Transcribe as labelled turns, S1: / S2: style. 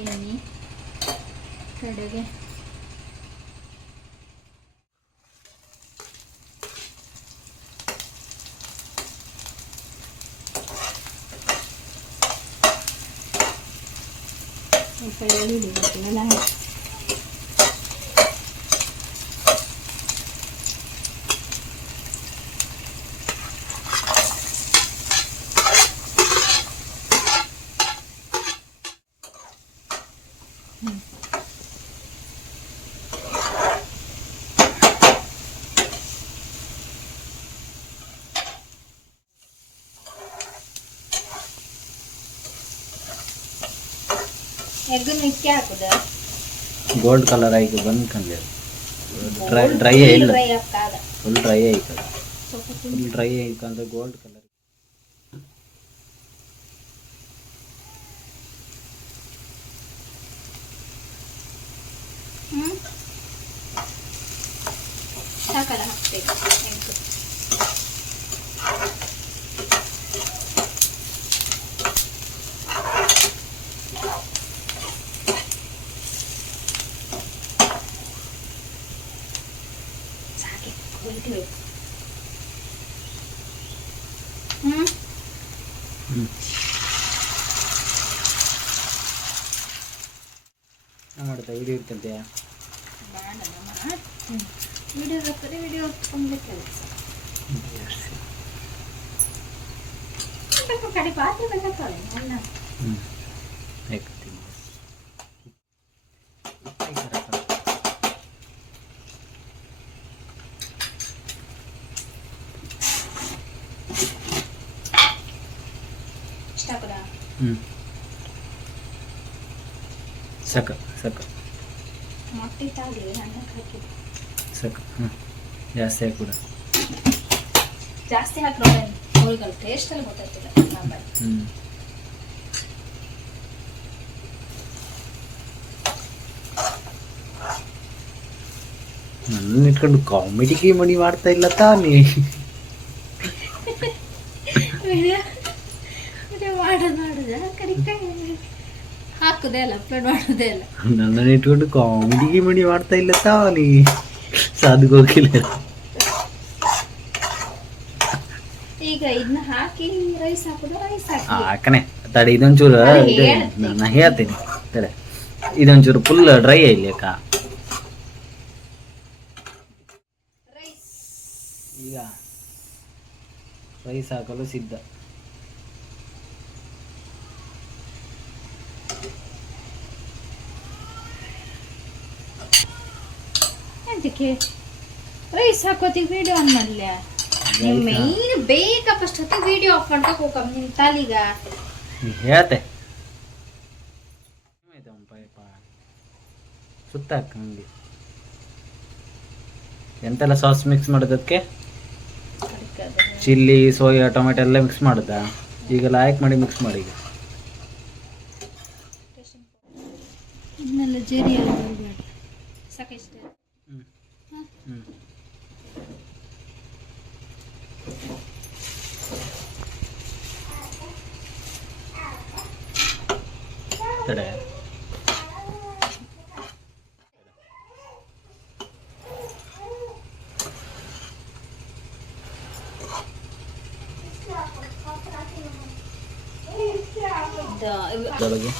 S1: ಎಣ್ಣೆ ಕಡೆಗೆ ಸ್ವಲ್ಪ ಈರುಳ್ಳಿ ಹಾಕಿಲ್ಲ ಎಗ್ಗನ್ನು ಇಕ್ಕಿ ಹಾಕುದ
S2: ಗೋಲ್ಡ್ ಕಲರ್ ಆಗಿ ಬಂದು ಕಂದೆ ಡ್ರೈ ಡ್ರೈ ಇಲ್ಲ
S1: ಡ್ರೈ ಆಗ್ತಾದ
S2: ಫುಲ್ ಡ್ರೈ ಆಯ್ತು
S1: ಸ್ವಲ್ಪ
S2: ಫುಲ್ ಡ್ರೈ ಆಯ್ಕಂದ್ರೆ ಗೋಲ್ಡ್ ಕಲರ್
S1: हम्म. टाकायला लागते Mm-hmm.
S2: ಹ್ಞೂ ವಿಡಿಯೋ
S1: ಇರ್ತಂತೆ. ವಿಡಿಯೋ ಬೇಕಾದ್ರೆ ವಿಡಿಯೋ ಹೊತ್ಕೊಂಡ್ರೆ ಕೆಲಸ ಕಡೆ ಪಾತ್ರೆ ಬೇಕಾಗ್ತದೆ ಅಲ್ಲ
S2: ಹ್ಞೂ ಹಾಕ್ತೀನಿ
S1: ಇಷ್ಟ
S2: ಹ್ಞೂ ಸಾಕು ಸಾಕು. ಸಾಕು ಹಾಂ ಜಾಸ್ತಿ ಹಾಕಿ ಕೂಡ
S1: ಜಾಸ್ತಿ ಹಾಕಿ ಹೋಳಿಗಳು ಟೇಸ್ಟಲ್ಲಿ ಗೊತ್ತಾಗ್ತಿಲ್ಲ
S2: ಹ್ಞೂ ನನ್ನ ಇಟ್ಕೊಂಡು ಕಾಮಿಡಿ ಗಿಮಿಡಿ ಮಾಡ್ತಾ ಇಲ್ಲ ತಾನೇ.
S1: ಮಾಡೋದು ಮಾಡೋದು ಕರೆಕ್ಟ್ ಹಾಕುದೇ ಅಲ್ಲ ಅಪ್ಲೋಡ್ ಮಾಡೋದೇ ಅಲ್ಲ.
S2: ನನ್ನನ್ನು ಇಟ್ಕೊಂಡು ಕಾಮಿಡಿ ಗಿಮಿಡಿ ಮಾಡ್ತಾ ಇಲ್ಲ ತಾನೇ ಸಾಧುಗೋಗಿಲ್ಲ
S1: ಈಗ ಇದನ್ನ ಹಾಕಿ ರೈಸ್ ಹಾಕುದು ರೈಸ್ ಹಾಕಿ.
S2: ಹಾಕನೆ ತಡೆ ಇದೊಂಚೂರು. ನಾನು ಹೇಳ್ತೀನಿ. ತಡೆ ಇದೊಂಚೂರು ಫುಲ್ ಡ್ರೈ ಆಯ್ಲಿ ಅಕ್ಕ. ಈಗ ರೈಸ್ ಹಾಕಲು ಸಿದ್ಧ.
S1: ಎಂತಕ್ಕೆ ರೈಸ್ ಹಾಕೋತಿಗೆ ವಿಡಿಯೋ ಆನ್ ನಿಮ್ಮ ಮೈನ್ ಬೇಗ ಫಸ್ಟ್ ಹತ್ತಿ ವಿಡಿಯೋ ಆಫ್ ಮಾಡ್ಕೊಕ್ ಹೋಗಮ್ ನಿಮ್ ತಾಲಿಗ.
S2: ಹೇಳ್ತೆ. ಪೈಪ ಸುತ್ತ ಹಾಕ ಹಂಗೆ. ಎಂತೆಲ್ಲ ಸಾಸ್ ಮಿಕ್ಸ್ ಮಾಡೋದಕ್ಕೆ ಚಿಲ್ಲಿ ಸೋಯಾ ಟೊಮೆಟೊ ಎಲ್ಲ ಮಿಕ್ಸ್ ಮಾಡ್ದಾ? ಈಗ ಲಾಯಕ್ ಮಾಡಿ ಮಿಕ್ಸ್ ಮಾಡಿ ಈಗ. ತಡೆ
S1: ಇದು-
S2: ಅದರೊಳಗೆ